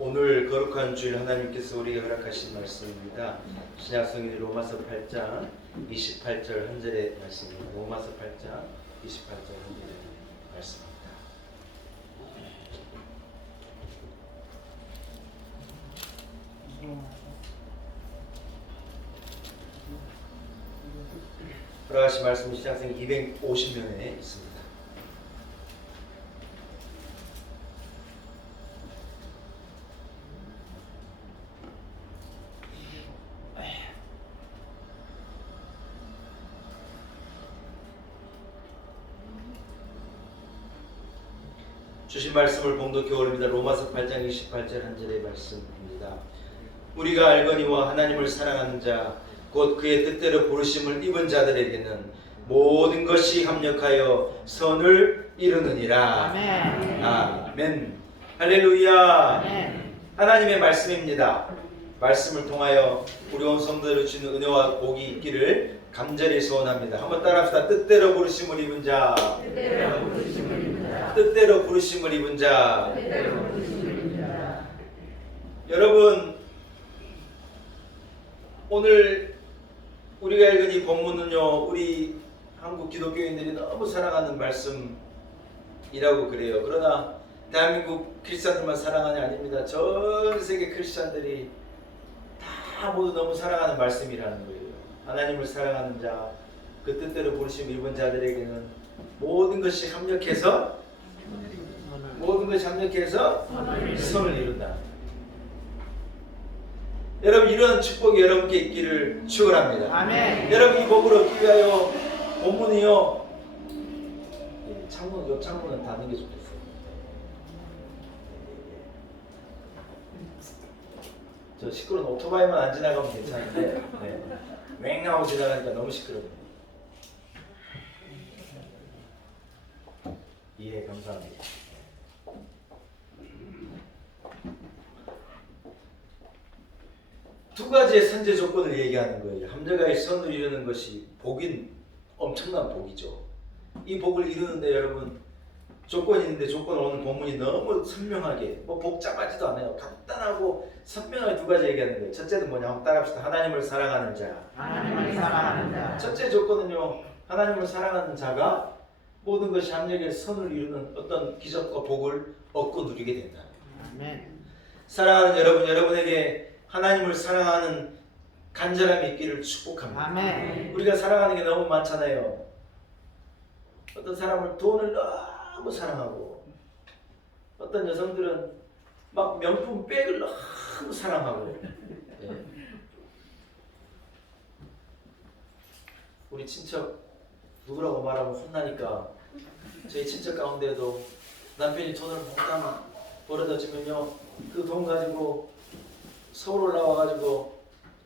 오늘 거룩한 주일 하나님께서 우리에게 허락하신 말씀입니다. 신약성경 로마서 8장 28절 한 절의 말씀입니다. 로마서 8장 28절 한 절의 말씀입니다. 허락하신 말씀은 신약성경 250면에 있습니다. 주신 말씀을 봉독해 올립니다. 로마서 8장 28절 한 절의 말씀입니다. 우리가 알거니와 하나님을 사랑하는 자 곧 그의 뜻대로 부르심을 입은 자들에게는 모든 것이 합력하여 선을 이루느니라. 아멘. 아멘. 할렐루야. 아멘. 하나님의 말씀입니다. 말씀을 통하여 우리 온 성도들을 주는 은혜와 복이 있기를 간절히 소원합니다. 한번 따라합시다. 뜻대로 부르심을 입은 자. 뜻대로 부르심을 입은 자. 뜻대로 부르심을 입은 자. 뜻대로 부르심을 입은 자. 여러분, 오늘 우리가 읽은 이 본문은요, 우리 한국 기독교인들이 너무 사랑하는 말씀이라고 그래요. 그러나 대한민국 크리스찬들만 사랑하는 게 아닙니다. 전 세계 크리스찬들이 다 모두 너무 사랑하는 말씀이라는 거예요. 하나님을 사랑하는 자, 그 뜻대로 부르심 입은 자들에게는 모든 것이 합력해서 선을 이룬다. 여러분, 이런 축복이 여러분께 있기를 축원합니다. 아멘. 여러분, 이 복을 얻기 위하여 본문이요, 요 창문은 닫는 게 좋겠어요. 저 시끄러운 오토바이만 안 지나가면 괜찮은데, 맹 하고 지나가니까 너무 시끄러워요. 이해 감사합니다. 두 가지의 선제 조건을 얘기하는 거예요. 함정가의 선을 이루는 것이 복인, 엄청난 복이죠. 이 복을 이루는데 여러분, 조건이 있는데 조건 오늘 본문이 너무 선명하게, 복잡하지도 않아요. 간단하고 선명하게 두 가지 얘기하는 거예요. 첫째는 뭐냐? 한번 따라합시다. 하나님을 사랑하는 자. 하나님을 사랑하는 자. 첫째 조건은요, 하나님을 사랑하는 자가 모든 것이 합력의 선을 이루는 어떤 기적과 복을 얻고 누리게 된다. 아멘. 사랑하는 여러분, 여러분에게 하나님을 사랑하는 간절함이 있기를 축복합니다. 아멘. 우리가 사랑하는 게 너무 많잖아요. 어떤 사람을 돈을 너무 사랑하고, 어떤 여성들은 막 명품 백을 너무 사랑하고, 우리 친척 누구라고 말하면 혼나니까 저희 친척 가운데도 남편이 돈을 몽땅 벌어다 주면요, 그 돈 가지고 서울 올라와가지고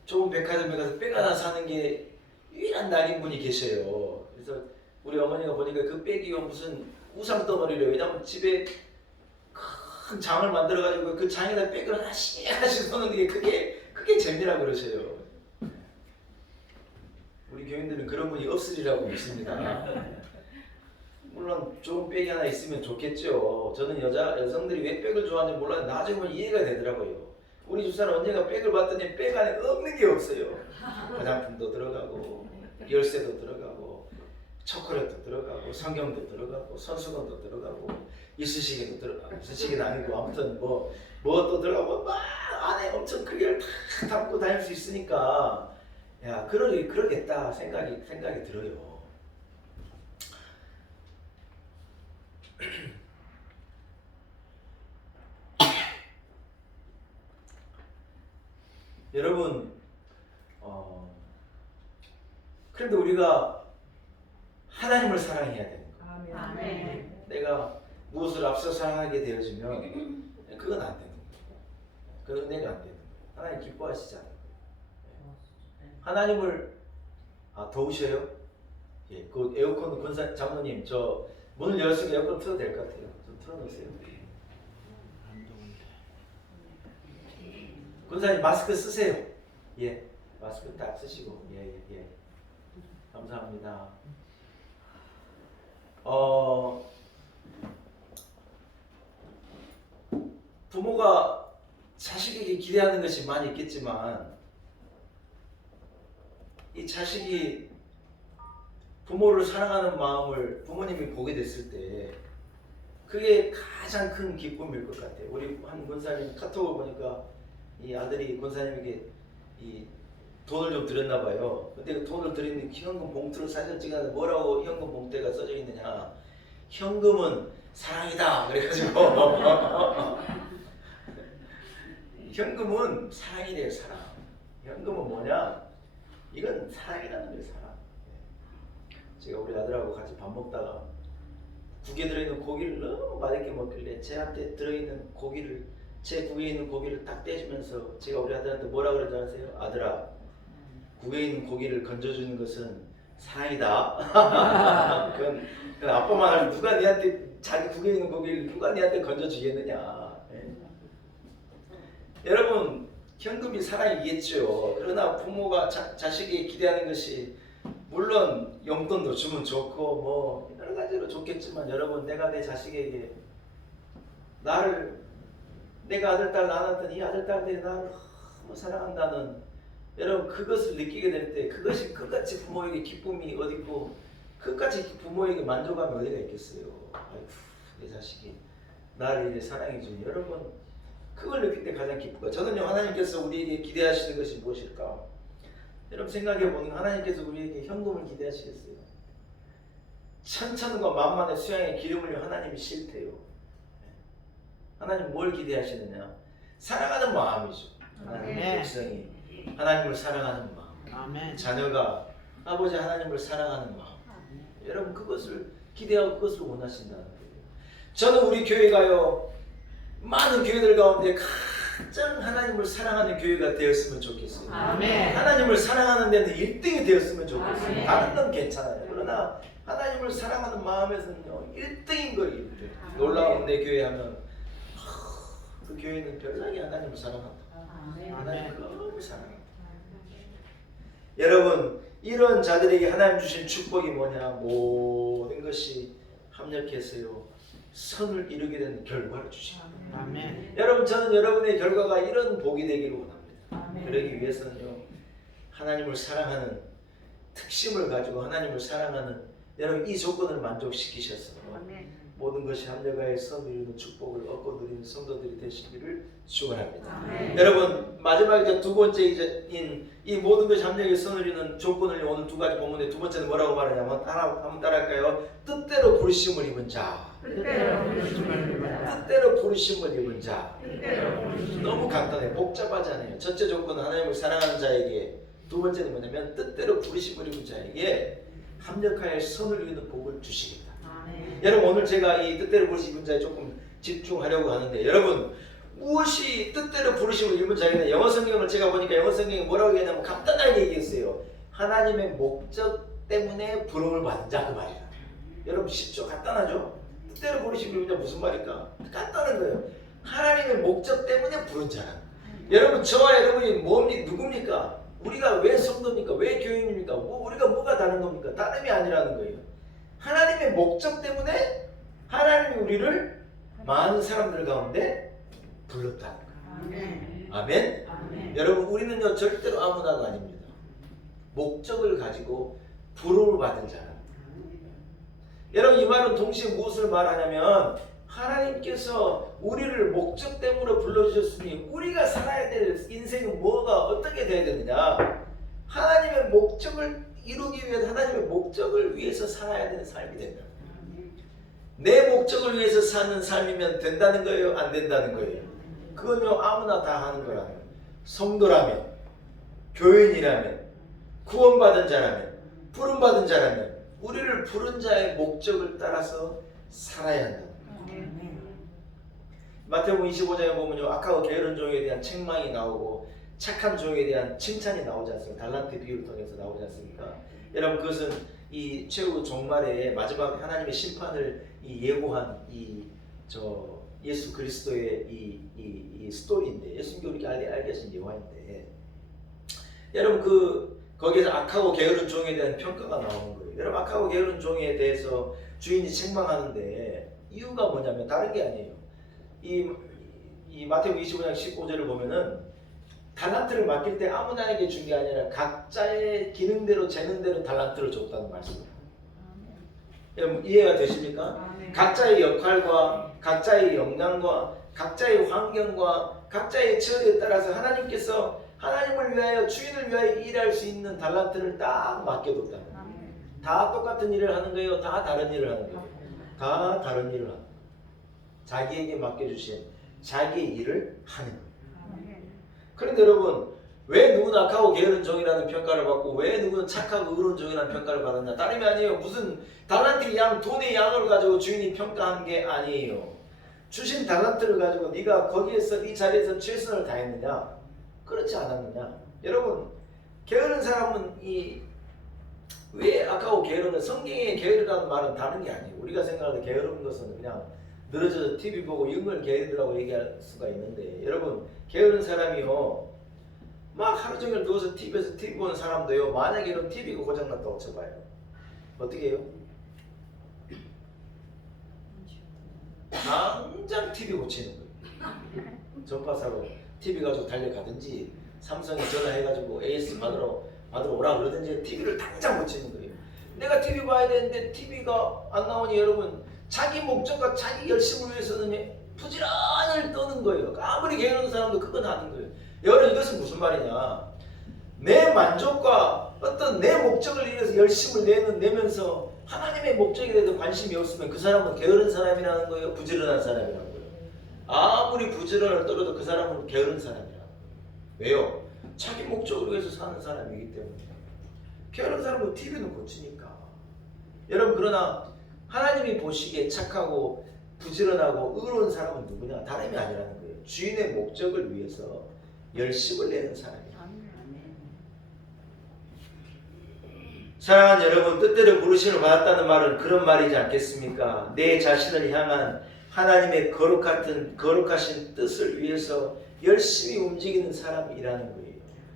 좋은 백화점에 가서 백 하나 사는 게 유일한 낙인분이 계셔요. 그래서 우리 어머니가 보니까 그 백이요 무슨 우상덩어리래요. 왜냐면 집에 큰 장을 만들어가지고 그 장에다 백을 하나씩 넣는 게 그게 재미라고 그러셔요. 우리 교인들은 그런 분이 없으리라고 믿습니다. 물론 좋은 백이 하나 있으면 좋겠죠. 저는 여성들이 왜 백을 좋아하는지 몰라요. 나중에 보면 이해가 되더라고요. 우리 집사람 언젠가 백을 봤더니 백 안에 없는 게 없어요. 화장품도 들어가고, 열쇠도 들어가고, 초콜릿도 들어가고, 성경도 들어가고, 손수건도 들어가고, 이쑤시개도 들어가고, 이쑤시개는 아니고 아무튼 뭐 또 들어가고 막 안에 엄청 크게 다 담고 다닐 수 있으니까, 야, 그러겠다 생각이 들어요. 여러분, 그런데 우리가 하나님을 사랑해야 되는 거예요. 아멘. 내가 무엇을 앞서 사랑하게 되어지면 그건 안 되는 거예요. 그 은혜가 안 되는 거예요. 하나님 기뻐하시지 않아요. 하나님을 더우셔요? 예, 그 에어컨 권사 장모님, 저 문을 열었으니까 에어컨 틀어도 될 것 같아요. 좀 틀어놓으세요. 권사님 마스크 쓰세요. 예, 마스크 딱 쓰시고, 예. 감사합니다. 부모가 자식에게 기대하는 것이 많이 있겠지만 이 자식이 부모를 사랑하는 마음을 부모님이 보게 됐을 때 그게 가장 큰 기쁨일 것 같아요. 우리 한 권사님 카톡을 보니까 이 아들이 권사님에게 이 돈을 좀 드렸나 봐요. 근데 그 돈을 드리는 현금 봉투를 사진 찍었는데 뭐라고 현금 봉투가 써져 있느냐? 현금은 사랑이다. 그래가지고 현금은 사랑이래요. 사랑. 현금은 뭐냐? 이건 사랑이라는 거예요. 사랑. 제가 우리 아들하고 같이 밥 먹다가 국에 들어있는 고기를 너무 맛있게 먹길래 제한테 들어있는 고기를 제 국에 있는 고기를 딱 떼주면서 제가 우리 아들한테 뭐라 그러지 아세요? 아들아, 국에 있는 고기를 건져주는 것은 사랑이다. 그건 아빠만 알고 누가 니한테 자기 국에 있는 고기를 누가 니한테 건져주겠느냐. 예? 여러분 현금이 사랑이겠죠. 그러나 부모가 자식에게 기대하는 것이 물론 용돈도 주면 좋고 뭐 여러 가지로 좋겠지만 여러분 내가 내 자식에게 내가 아들 딸 낳았더니 이 아들 딸들이 나를 너무 사랑한다는 여러분 그것을 느끼게 될 때 그것이 끝까지 부모에게 기쁨이 어디 있고 끝까지 부모에게 만족감이 어디가 있겠어요. 아이고 내 자식이 나를 이제 사랑해주니 여러분 그걸 느낄 때 가장 기쁘다. 저는요 하나님께서 우리에게 기대하시는 것이 무엇일까? 여러분 생각해보면 하나님께서 우리에게 현금을 기대하시겠어요? 천천과 만만의 수양의 기름을 하나님이 싫대요. 하나님 뭘 기대하시느냐? 사랑하는 마음이죠. 하나님의 백성이 하나님을 사랑하는 마음. 아멘. 자녀가 아버지 하나님을 사랑하는 마음. 여러분 그것을 기대하고 그것을 원하신다는 거예요. 저는 우리 교회가요 많은 교회들 가운데 가장 하나님을 사랑하는 교회가 되었으면 좋겠어요. 아멘. 하나님을 사랑하는 데는 1등이 되었으면 좋겠어요. 아멘. 다른 건 괜찮아요. 그러나 하나님을 사랑하는 마음에서는요 1등인 거예요. 1등. 놀라운 내 교회 하면 그 교회는 별나게 하나님을 사랑한다. 하나님을 너무 사랑한다. 여러분 이런 자들에게 하나님 주신 축복이 뭐냐? 모든 것이 합력해서요 선을 이루게 되는 결과를 주십니다. 아멘. 여러분 저는 여러분의 결과가 이런 복이 되기를 원합니다. 아멘. 그러기 위해서는요 하나님을 사랑하는 특심을 가지고 하나님을 사랑하는 여러분 이 조건을 만족시키셔서 모든 것이 합력하여 선 이루는 축복을 얻고 누리는 성도들이 되시기를 축원합니다. 아멘. 여러분 마지막에 두 번째인 이 모든 것이 합력하여 선 이루는 조건을 오늘 두 가지 본문에 두 번째는 뭐라고 말하냐면 한번 따라할까요? 뜻대로 부르심을 입은 자. 뜻대로 부르심을 입은 자. 너무 간단해. 복잡하지 않아요. 첫째 조건은 하나님을 사랑하는 자에게, 두 번째는 뭐냐면 뜻대로 부르심을 입은 자에게 합력하여 선을 이루는 복을 주시겠다. 여러분 오늘 제가 이 뜻대로 부르심을 입은 자에 조금 집중하려고 하는데 여러분 무엇이 뜻대로 부르심을 입은 자에게 영어 성경을 제가 보니까 영어 성경이 뭐라고 얘기하냐면 간단하게 얘기했어요. 하나님의 목적 때문에 부름을 받은 자 그 말이다. 여러분 쉽죠? 간단하죠? 뜻대로 부르심을 입은 자 무슨 말일까? 간단한 거예요. 하나님의 목적 때문에 부른 자라. 여러분 저와 여러분이 누굽니까? 우리가 왜 성도입니까? 왜 교인입니까? 우리가 뭐가 다른 겁니까? 다름이 아니라는 거예요. 하나님의 목적 때문에 하나님이 우리를 많은 사람들 가운데 불렀다는 거예요. 아멘? 아멘. 여러분 우리는요 절대로 아무나가 아닙니다. 목적을 가지고 부름을 받은 자랍니다. 여러분 이 말은 동시에 무엇을 말하냐면 하나님께서 우리를 목적 때문에 불러주셨으니 우리가 살아야 될 인생은 뭐가 어떻게 돼야 되느냐? 하나님의 목적을 이루기 위해 하나님의 목적을 위해서 살아야 되는 삶이 된다. 내 목적을 위해서 사는 삶이면 된다는 거예요? 안 된다는 거예요? 그건요 아무나 다 하는 거라면, 성도라면, 교인이라면, 구원받은 자라면, 부름받은 자라면 우리를 부른 자의 목적을 따라서 살아야 한다. 마태복음 25장에 보면요 악하고 게으른 종에 대한 책망이 나오고 착한 종에 대한 칭찬이 나오지 않습니까? 달란트 비유를 통해서 나오지 않습니까? 여러분 그것은 이 최후 종말에 마지막 하나님의 심판을 예고한 예수 그리스도의 이 스토리인데 예수님께 우리가 알게 하신 예화인데 여러분 거기에서 악하고 게으른 종에 대한 평가가 나오는 거예요. 여러분 악하고 게으른 종에 대해서 주인이 책망하는데 이유가 뭐냐면 다른 게 아니에요. 이 이 마태복음 25장 15절을 보면은 달란트를 맡길 때 아무나에게 준 게 아니라 각자의 기능대로 재능대로 달란트를 줬다는 말씀입니다. 여러분 이해가 되십니까? 각자의 역할과 각자의 역량과 각자의 환경과 각자의 처지에 따라서 하나님께서 하나님을 위하여 주인을 위하여 일할 수 있는 달란트를 딱 맡겨뒀다는 거예요. 다 똑같은 일을 하는 거예요? 다 다른 일을 하는 거예요? 다 다른 일을 하는 거예요. 자기에게 맡겨주신 자기의 일을 하는 거예요. 그런데 여러분 왜 누구는 악하고 게으른 종이라는 평가를 받고 왜 누구는 착하고 의로운 종이라는 평가를 받았냐? 다름이 아니에요. 무슨 달란트 양, 돈의 양을 가지고 주인이 평가한 게 아니에요. 주신 달란트를 가지고 네가 거기에서 이 자리에서 최선을 다했느냐? 그렇지 않았느냐? 여러분 게으른 사람은 왜 악하고 게으르는 성경의 게으르다는 말은 다른 게 아니에요. 우리가 생각하는 게으른 것은 그냥 늘어져서 TV 보고 영을 게으르다고 얘기할 수가 있는데 여러분 게으른 사람이요 막 하루 종일 누워서 TV에서 TV 보는 사람도요 만약에 이런 TV가 고장났다고 쳐봐요. 어떻게 해요? 당장 TV 고치는 거예요. 전파사로 TV 가지고 달려가든지 삼성에 전화해가지고 AS 받으러 오라 그러든지 TV를 당장 고치는 거예요. 내가 TV 봐야 되는데 TV가 안 나오니 여러분 자기 목적과 자기 열심을 위해서는 부지런히 떠는 거예요. 아무리 게으른 사람도 그건 하는 거예요. 여러분 이것은 무슨 말이냐? 내 만족과 어떤 내 목적을 위해서 열심을 내면서 하나님의 목적에 대해서 관심이 없으면 그 사람은 게으른 사람이라는 거예요? 부지런한 사람이라는 거예요? 아무리 부지런을 떨어도 그 사람은 게으른 사람이라는 거예요. 왜요? 자기 목적을 위해서 사는 사람이기 때문에. 게으른 사람은 TV는 고치니까. 여러분 그러나 하나님이 보시기에 착하고 부지런하고 의로운 사람은 누구냐? 다름이 아니라는 거예요. 주인의 목적을 위해서 열심을 내는 사람이에요. 사랑하는 여러분, 뜻대로 부르심을 받았다는 말은 그런 말이지 않겠습니까? 내 자신을 향한 하나님의 거룩하신 뜻을 위해서 열심히 움직이는 사람이라는 거예요.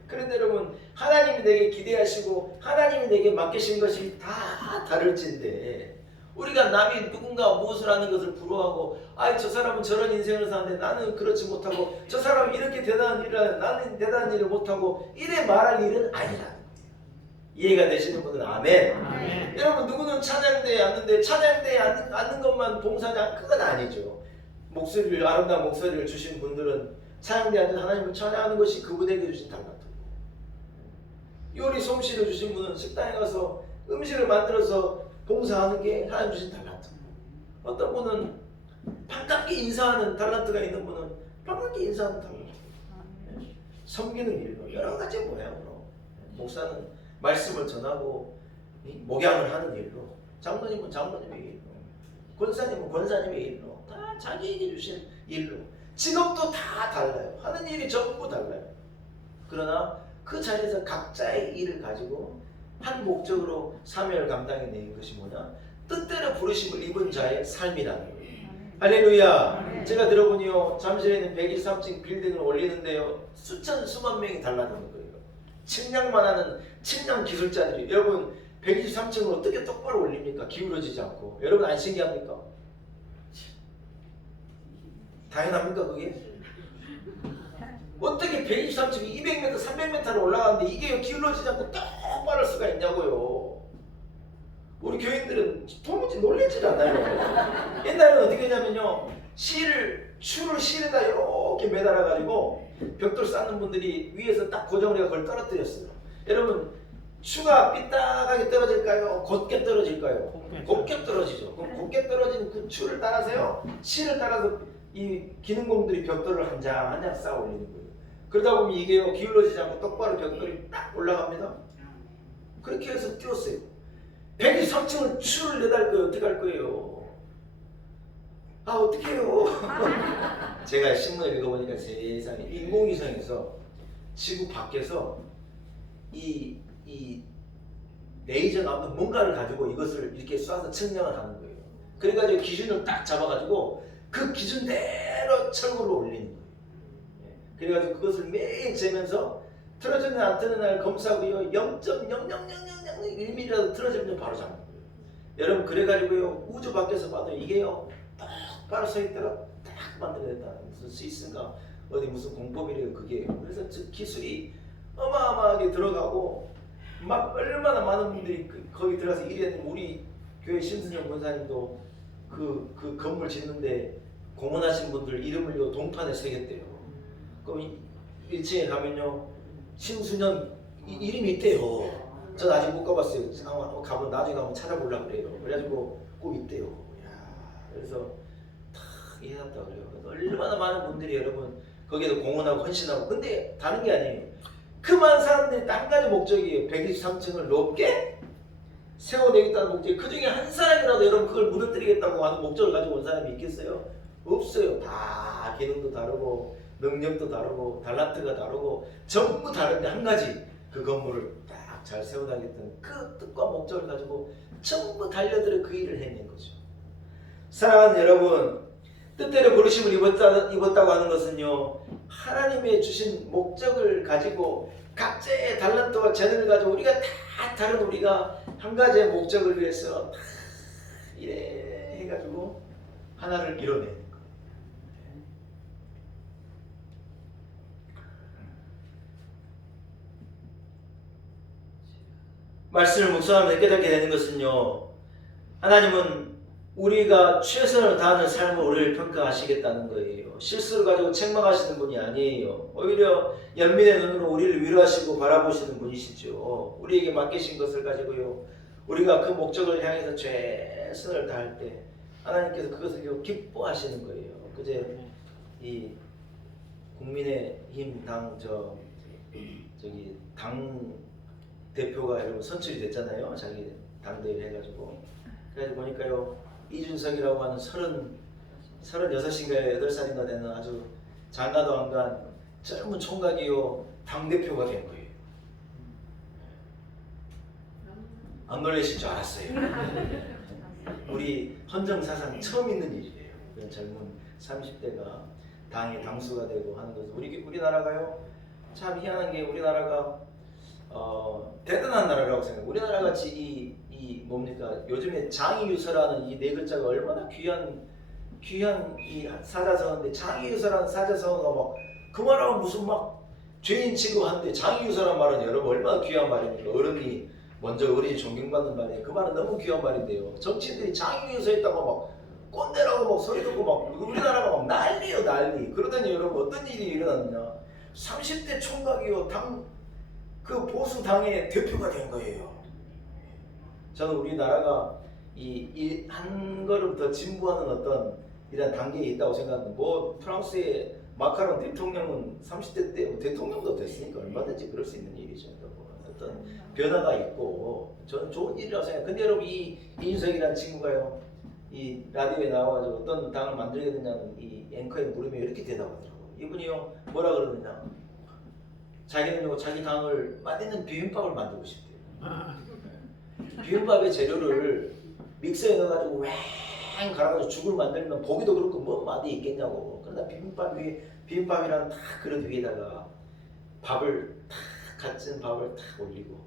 그런데 여러분, 하나님이 내게 기대하시고 하나님이 내게 맡기신 것이 다 다를진데 우리가 남이 누군가 무엇을 하는 것을 부러워하고 저 사람은 저런 인생을 사는데 나는 그렇지 못하고 저 사람은 이렇게 대단한 일을 하는데 나는 대단한 일을 못하고 이래 말할 일은 아니라 이해가 되시는 분은 아멘. 아멘. 여러분 누구는 찬양대에 앉는데 찬양대에 앉는 것만 봉사냐? 그건 아니죠. 아름다운 목소리를 주신 분들은 찬양대에 앉아 하나님을 찬양하는 것이 그분에게 주신 달란트고 요리 솜씨를 주신 분은 식당에 가서 음식을 만들어서 봉사하는 게 하나님 주신 달란트고 어떤 분은 반갑게 인사하는 달란트가 있는 분은 반갑게 인사하는 달란트 섬기는 일로 여러 가지 모양으로 목사는 말씀을 전하고 목양을 하는 일로 장로님은 장로님의 일로 권사님은 권사님의 일로 다 자기에게 주신 일로 직업도 다 달라요. 하는 일이 전부 달라요. 그러나 그 자리에서 각자의 일을 가지고 한 목적으로 사명을 감당해내는 것이 뭐냐? 뜻대로 부르심을 입은 자의 삶이라는 거예요. 할렐루야. 제가 들어보니요 잠실에 있는 123층 빌딩을 올리는데요 수만 명이 달라드는 거예요. 측량만 하는 측량 기술자들이 여러분 123층을 어떻게 똑바로 올립니까? 기울어지지 않고. 여러분 안 신기합니까? 당연합니까 그게? 어떻게 123층이 200m, 300m로 올라가는데 이게 기울어지지 않고 똑바로 할 수가 있냐고요. 우리 교인들은 도무지 놀라지 않아요. 옛날에는 어떻게 했냐면요 추를 실에다 이렇게 매달아가지고 벽돌 쌓는 분들이 위에서 딱 고정을 해서 그걸 떨어뜨렸어요. 여러분 추가 삐딱하게 떨어질까요? 곧게 떨어질까요? 곱게 떨어지죠. 그럼 곱게 떨어진 그 추를 따라서요 실을 따라서 이 기능공들이 벽돌을 한 장 한 장 쌓아 올리는 거예요. 그러다 보면 이게요 기울어지지 않고 똑바로 벽돌이 딱 올라갑니다. 그렇게 해서 띄웠어요. 123층을 추를 내달 거예요. 어떻게 할 거예요? 어떻게 해요? 제가 신문을 읽어보니까 세상에 인공위성에서 지구 밖에서 이 레이저 나오는 뭔가를 가지고 이것을 이렇게 쏴서 측량을 하는 거예요. 그래가지고 기준을 딱 잡아가지고 그 기준대로 철구를 올리는 거예요. 그래가지고 그것을 매일 재면서 틀어지는 안 틀어지는 날 검사하고요 0.00001mm라도 틀어지면 바로 잡는 거예요. 여러분 그래가지고요 우주 밖에서 봐도 이게요 똑바로 서 있더라 딱 만들어냈다. 무슨 스위스인가 어디 무슨 공법이래요 그게. 그래서 저 기술이 어마어마하게 들어가고 막 얼마나 많은 분들이 거기 들어가서 일했는데 우리 교회 심순영 권사님도 그 건물 짓는데 공헌하신 분들 이름을요 동판에 새겼대요. 그럼 1층에 가면요 심순영 이름이 있대요. 전 아직 못 가봤어요. 가면 나중에 가면 찾아보려고 그래요. 그래가지고 꼭 있대요. 야, 그래서 탁 해놨다 그래요. 얼마나 많은 분들이 여러분 거기에도 공헌하고 헌신하고. 근데 다른 게 아니에요. 그 많은 사람들이 딱 한 가지 목적이에요. 123층을 높게 세워내겠다는 목적이. 그 중에 한 사람이라도 여러분 그걸 무너뜨리겠다고 하는 목적을 가지고 온 사람이 있겠어요? 없어요. 다 기능도 다르고 능력도 다르고 달란트가 다르고 전부 다른데 한 가지 그 건물을 딱 잘 세워나겠다는 그 뜻과 목적을 가지고 전부 달려들어 그 일을 해낸 거죠. 사랑하는 여러분, 뜻대로 부르심을 입었다고 하는 것은요 하나님의 주신 목적을 가지고 각자의 달란트와 재능을 가지고 우리가 다 다른 우리가 한 가지의 목적을 위해서 다 이래 해가지고 하나를 이뤄내는 거예요. 말씀을 묵상하면서 깨닫게 되는 것은요 하나님은 우리가 최선을 다하는 삶을 우리를 평가하시겠다는 거예요. 실수를 가지고 책망하시는 분이 아니에요. 오히려 연민의 눈으로 우리를 위로하시고 바라보시는 분이시죠. 우리에게 맡기신 것을 가지고요 우리가 그 목적을 향해서 최선을 다할 때 하나님께서 그것을 기뻐하시는 거예요. 그제 이 국민의힘 당 대표가 여러분 선출이 됐잖아요. 자기 당대회를 해가지고. 그래서 보니까요 이준석이라고 하는 36인가요 8살인가 되는 아주 장가도 안 간 젊은 총각이요 당대표가 된 거예요. 안 놀라실 줄 알았어요. 우리 헌정사상 처음 있는 일이에요. 그런 젊은 30대가 당의 당수가 되고 하는 것은 우리나라가요 참 희한한 게 우리나라가 대단한 나라라고 생각해요. 우리나라 같이 이 뭡니까 요즘에 장이유서라는 이 네 글자가 얼마나 귀한 이 사자성어인데 장이유서라는 사자성어가 막 그 말하면 무슨 막 죄인 취급하는데 장이유서라는 말은 여러분 얼마나 귀한 말입니까? 어른이 먼저 어린이 존경받는 말이에요. 그 말은 너무 귀한 말인데요. 정치인들이 장이유서 했다고 막 꼰대라고 막 소리 듣고 막 우리나라가 막 난리요 난리. 그러더니 여러분 어떤 일이 일어났느냐 30대 총각이요 그 보수 당의 대표가 된 거예요. 저는 우리나라가 한 걸음 더 진보하는 어떤 이런 단계에 있다고 생각하는데 뭐 프랑스의 마카롱 대통령은 30대 때 대통령도 됐으니까 얼마든지 그럴 수 있는 일이죠. 어떤 변화가 있고 저는 좋은 일이라고 생각해요. 근데 여러분 이 이준석이라는 친구가요 이 라디오에 나와가지고 어떤 당을 만들게 되냐는 이 앵커에 물으면 이렇게 대답하더라고요. 이분이요 뭐라 그러느냐 자기는 자기 당을 맛있는 비빔밥을 만들고 싶대요. 비빔밥의 재료를 믹서에 넣어가지고 왱 갈아가지고 죽을 만들면 고기도 그렇고 뭐 맛이 있겠냐고. 그러나 비빔밥이란 딱 그릇 위에다가 밥을 탁 갓진 밥을 탁 올리고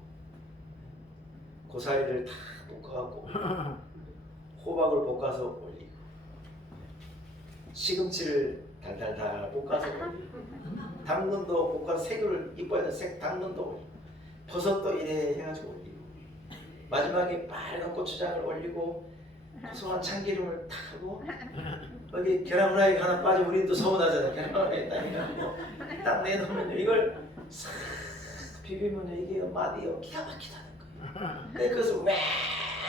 고사리를 탁 볶아갖고 호박을 볶아서 올리고 시금치를 달달달 볶아서 올리고 당근도 볶아서 새우를 이뻐해서 당근도 올리고 버섯도 이래 해가지고 올리고 마지막에 빨간 고추장을 올리고 고소한 참기름을 타고 여기 계란 후라이 하나 빠지면 우리는 또 서운하잖아요. 계란 후라이 딱 내놓으면 이걸 싹 비비면 이게 맛이요 기가 막히다는 거예요. 근데 그것을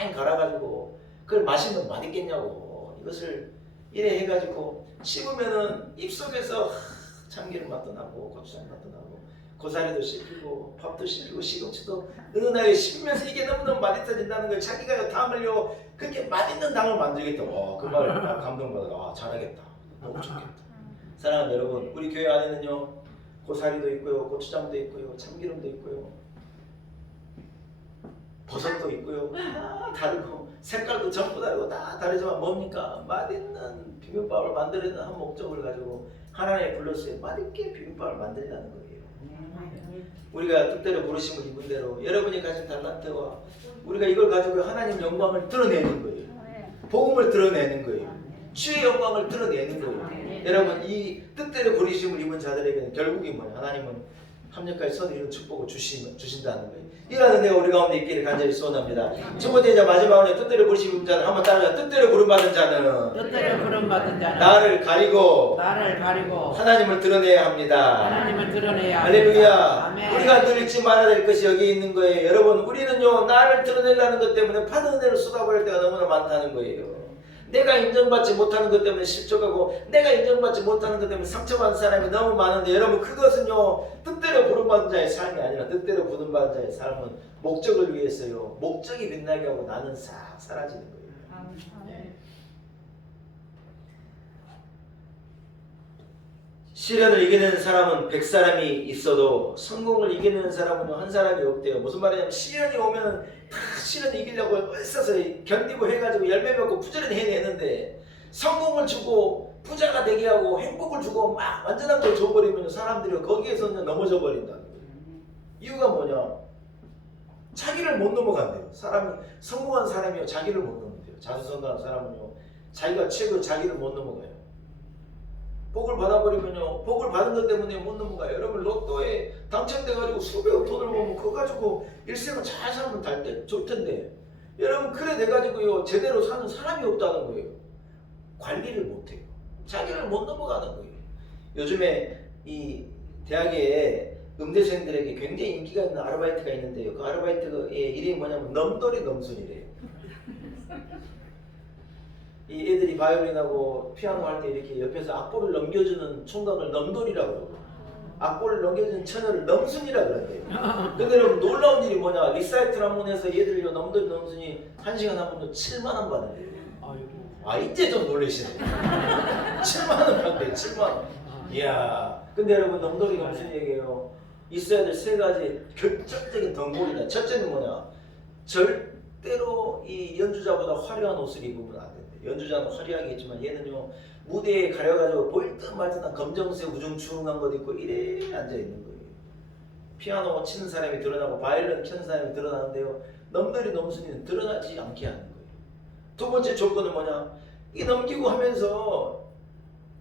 왱 갈아가지고 그걸 마시면 맛있겠냐고. 이것을 이래 해가지고 씹으면은 입속에서 참기름 맛도 나고 고추장 맛도 나고 고사리도 씹히고 밥도 씹히고 시금치도 은은하게 씹으면서 이게 너무너무 맛있어진다는 걸 자기가 당을요 그렇게 맛있는 당을 만들겠다. 그 말 감동받아. 잘하겠다. 너무 좋겠다. 사랑하는 여러분, 우리 교회 안에는요 고사리도 있고요 고추장도 있고요 참기름도 있고요 버섯도 있고요 다 다르고 색깔도 전부 다르고 다 다르지만 뭡니까? 맛있는 비빔밥을 만들려는 한 목적을 가지고 하나님의 불렀어요. 맛있게 비빔밥을 만들라는 거예요. 우리가 뜻대로 부르심을 입은 대로 여러분이 가진 달란트와 우리가 이걸 가지고 하나님 영광을 드러내는 거예요. 복음을 드러내는 거예요. 주의 영광을 드러내는 거예요. 여러분 이 뜻대로 부르심을 입은 자들에게는 결국이 뭐냐? 하나님은 합력하여 선을 이룬 축복을 주신다는 거예요. 이런 은혜가 우리 가운데 있기를 간절히 소원합니다. 첫 번째 이제 마지막으로 뜻대로 부르심 입은 자는 한번 따라서 뜻대로 부름받은 자는 뜻대로 부름받은 자는 나를 가리고 하나님을 드러내야 합니다. 하나님을 드러내야 합니다. 할렐루야. 아멘. 우리가 늘 잊지 말아야 될 것이 여기 있는 거예요. 여러분 우리는요 나를 드러내려는 것 때문에 받은 은혜를 쏟아버릴 때가 너무나 많다는 거예요. 내가 인정받지 못하는 것 때문에 실족하고 내가 인정받지 못하는 것 때문에 상처받은 사람이 너무 많은데 여러분 그것은요 뜻대로 부름받은 자의 삶이 아니라 뜻대로 부름받은 자의 삶은 목적을 위해서요. 목적이 빛나게 하고 나는 싹 사라지는 거예요. 네. 시련을 이기는 사람은 100사람이 있어도 성공을 이기는 사람은 한 사람이 없대요. 무슨 말이냐면 시련이 오면 다 시련 이기려고 애써서 견디고 해가지고 열매 맺고 부지런히 해내는데 성공을 주고 부자가 되게 하고 행복을 주고 막 완전한 걸 줘버리면 사람들이 거기에서는 넘어져 버린다는 거예요. 이유가 뭐냐? 자기를 못 넘어간대요. 사람은 성공한 사람이요 자기를 못 넘는데요. 자수성가한 사람은요 자기가 최고 자기를 못 넘어가요. 복을 받아버리면요 복을 받은 것 때문에 못 넘어가요. 여러분 로또에 당첨돼가지고 수백억 돈을 모으면 그거 가지고 일생을 잘 살면 좋을 텐데 여러분 그래 돼가지고요 제대로 사는 사람이 없다는 거예요. 관리를 못해요. 자기를 못 넘어가는 거예요. 요즘에 이 대학에 음대생들에게 굉장히 인기가 있는 아르바이트가 있는데요. 그 아르바이트의 이름이 뭐냐면 넘돌이 넘순이래요. 이 애들이 바이올린하고 피아노 할 때 이렇게 옆에서 악보를 넘겨주는 총각을 넘돌이라고 그러고 악보를 넘겨주는 처녀를 넘순이라고 그런대요. 근데 여러분 놀라운 일이 뭐냐? 리사이틀 한 번 해서 얘들이 넘돌이 넘순이 1시간 하면 7만원 받는대요. 아 이제 좀 놀라시네. 7만원 받대요. 7만원. 이야. 근데 여러분 넘돌이 넘순이에게요 있어야 될 세 가지 결정적인 덩굴이다. 첫째는 뭐냐? 절대로 이 연주자보다 화려한 옷을 입으면 안 된대. 연주자는 화려하겠지만 얘는요 무대에 가려가지고 보일 듯 말 듯한 검정색 우중충한 것 입고 이래 앉아있는 거예요. 피아노 치는 사람이 드러나고 바이올린 치는 사람이 드러나는데요 넘돌이 넘순이는 드러나지 않게 하는 거예요. 두 번째 조건은 뭐냐? 이 넘기고 하면서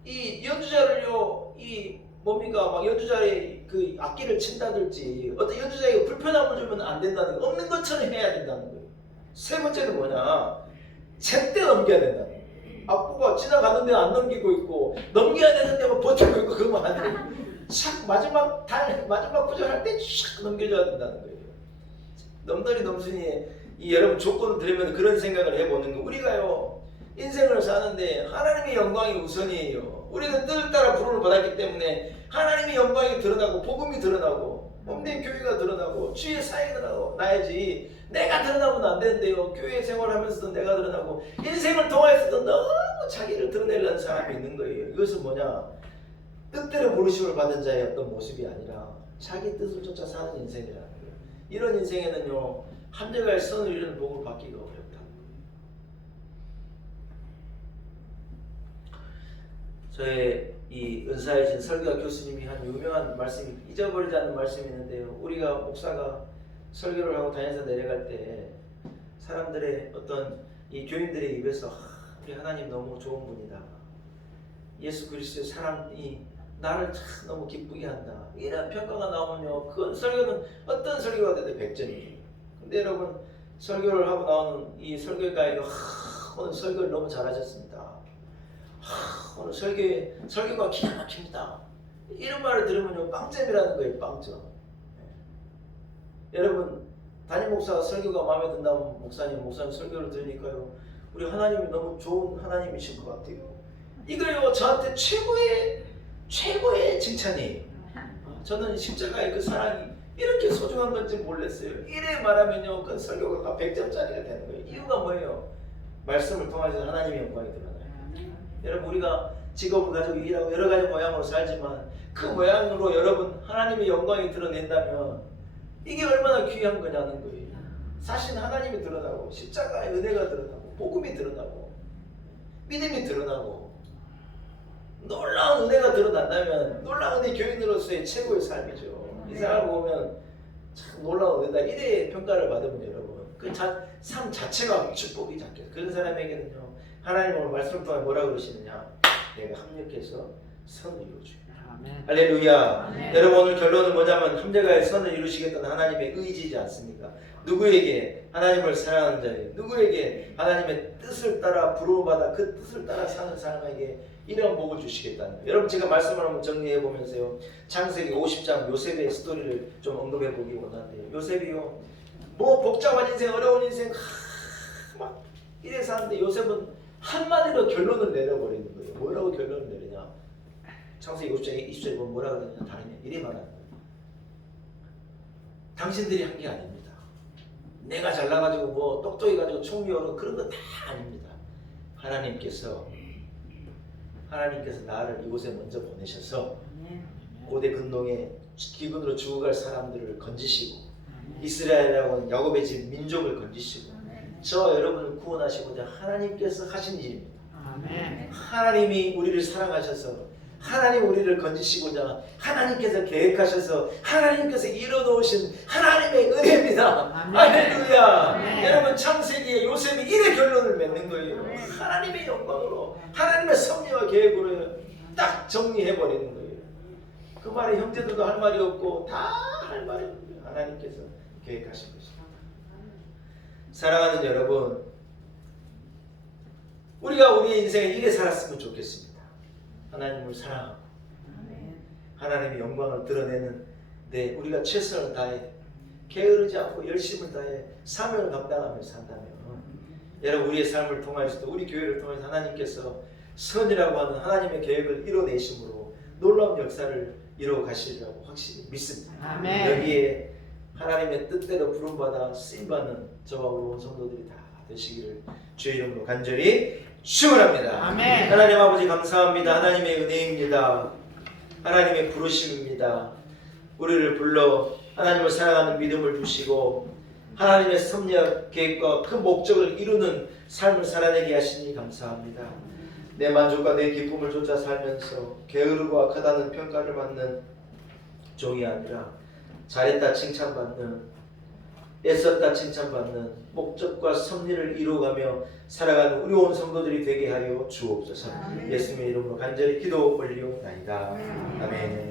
이 연주자를요 이 뭡니까 막 연주자의 그 악기를 친다든지 어떤 연주자에게 불편함을 주면 안 된다는 거 없는 것처럼 해야 된다는 거예요. 세 번째는 뭐냐? 제때 넘겨야 된다는 거예요. 악보가 지나가는데 안 넘기고 있고 넘겨야 되는데 막 버티고 있고 그러면 안 돼요. 샥 마지막 구절할 때 샥 넘겨줘야 된다는 거예요. 넘돌이 넘순이 이 여러분 조건을 들으면 그런 생각을 해보는 거. 우리가요 인생을 사는데 하나님의 영광이 우선이에요. 우리는 뜻을 따라 부름을 받았기 때문에 하나님의 영광이 드러나고 복음이 드러나고 몸된 교회가 드러나고 주의 사역이 드러나고 나야지 내가 드러나면 안 되는데요. 교회 생활하면서도 내가 드러나고 인생을 통해서도 너무 자기를 드러내려는 사람이 있는 거예요. 이것은 뭐냐? 뜻대로 부르심을 받은 자의 어떤 모습이 아니라 자기 뜻을 쫓아 사는 인생이라는 거예요. 이런 인생에는요 한결같이 선을 이루는 복을 받기가 어렵다는 거예요. 저의 이 은사이신 설교가 교수님이 한 유명한 말씀이 잊어버리지 않는 말씀이 있는데요. 우리가 목사가 설교를 하고 다녀서 내려갈 때 사람들의 어떤 이 교인들의 입에서 우리 하나님 너무 좋은 분이다. 예수 그리스도의 사랑이 나를 참 너무 기쁘게 한다. 이런 평가가 나오면요. 그 설교는 어떤 설교가 돼도 100점이에요. 근데 여러분 설교를 하고 나오는 이 설교가에도 오늘 설교를 너무 잘하셨습니다. 오늘 설교가 기가 막힙니다. 이런 말을 들으면요 빵점이라는 거예요. 빵점. 여러분 담임 목사가 설교가 마음에 든다면 목사님 설교를 들으니까요 우리 하나님이 너무 좋은 하나님이신 것 같아요. 이거요 저한테 최고의 칭찬이에요. 저는 십자가의 그 사랑이 이렇게 소중한 건지 몰랐어요. 이래 말하면요 그 설교가 100점짜리가 되는 거예요. 이유가 뭐예요? 말씀을 통해서 하나님의 영광이 드러나요. 여러분 우리가 직업을 가지고 일하고 여러 가지 모양으로 살지만 그 모양으로 여러분 하나님의 영광이 드러낸다면 이게 얼마나 귀한 거냐는 거예요. 사실 하나님이 드러나고 십자가의 은혜가 드러나고 복음이 드러나고 믿음이 드러나고 놀라운 은혜가 드러난다면 놀라운 은혜 교인으로서의 최고의 삶이죠. 이 사람을 보면 참 놀라운 은혜다 이래 평가를 받으면 여러분 그 삶 자체가 축복이 작겠어요. 그런 사람에게는요 하나님 오늘 말씀을 통해 뭐라고 그러시느냐 내가 합력해서 선을 이루어줘요. 아멘. 할렐루야. 아멘. 여러분 오늘 결론은 뭐냐면 합력하여 선을 이루시겠다는 하나님의 의지이지 않습니까? 누구에게? 하나님을 사랑하는 자에게. 누구에게? 하나님의 뜻을 따라 부름받아 그 뜻을 따라 사는 사람에게 이런 복을 주시겠다는 거예요. 여러분 제가 말씀을 한번 정리해 보면서요. 창세기 50장 요셉의 스토리를 좀 언급해 보기 원하는데요. 요셉이요. 뭐 복잡한 인생, 어려운 인생 막 이래서 하는데 요셉은 한마디로 결론을 내려버리는 거예요. 뭐라고 결론을 내리냐? 창세기 50장 20절에 보면 뭐라고 하느냐? 다르냐? 이래 말하는 거예요. 당신들이 한 게 아닙니다. 내가 잘나가지고 뭐 똑똑히 가지고 총리하고 그런 거 다 아닙니다. 하나님께서 나를 이곳에 먼저 보내셔서 고대 근동에 기근으로 죽어갈 사람들을 건지시고 이스라엘이라고 하는 야곱의 집 민족을 건지시고 저 여러분을 구원하시고자 하나님께서 하신 일입니다. 아멘. 하나님이 우리를 사랑하셔서 하나님 우리를 건지시고자 하나님께서 계획하셔서 하나님께서 이뤄놓으신 하나님의 은혜입니다. 아멘. 할렐루야. 아멘. 여러분 창세기에 요셉이 이래 결론을 맺는 거예요. 하나님의 영광으로 하나님의 섭리와 계획으로 딱 정리해버리는 거예요. 그 말에 형제들도 할 말이 없고 다 할 말이 없는 거예요. 하나님께서 계획하신 것입니다. 사랑하는 여러분, 우리가 우리의 인생에 이래 살았으면 좋겠습니다. 하나님을 사랑하고 하나님의 영광을 드러내는 우리가 최선을 다해 게으르지 않고 열심을 다해 사명을 감당하며 산다면 여러분 우리의 삶을 통하여서도 우리 교회를 통해서 하나님께서 선이라고 하는 하나님의 계획을 이뤄내심으로 놀라운 역사를 이루어 가시리라고 확실히 믿습니다. 아멘. 여기에 하나님의 뜻대로 부름받아 쓰임받는 저와 우리 온 성도들이 다 되시기를 주의 이름으로 간절히 축원합니다. 아멘. 하나님 아버지 감사합니다. 하나님의 은혜입니다. 하나님의 부르심입니다. 우리를 불러 하나님을 사랑하는 믿음을 주시고 하나님의 섭리와 계획과 그 목적을 이루는 삶을 살아내게 하시니 감사합니다. 내 만족과 내 기쁨을 쫓아 살면서 게으르고 악하다는 평가를 받는 종이 아니라 잘했다 칭찬받는, 애썼다 칭찬받는 목적과 섭리를 이루어가며 살아가는 우리 온 성도들이 되게 하여 주옵소서. 예수님의 이름으로 간절히 기도 올리옵나이다. 아멘.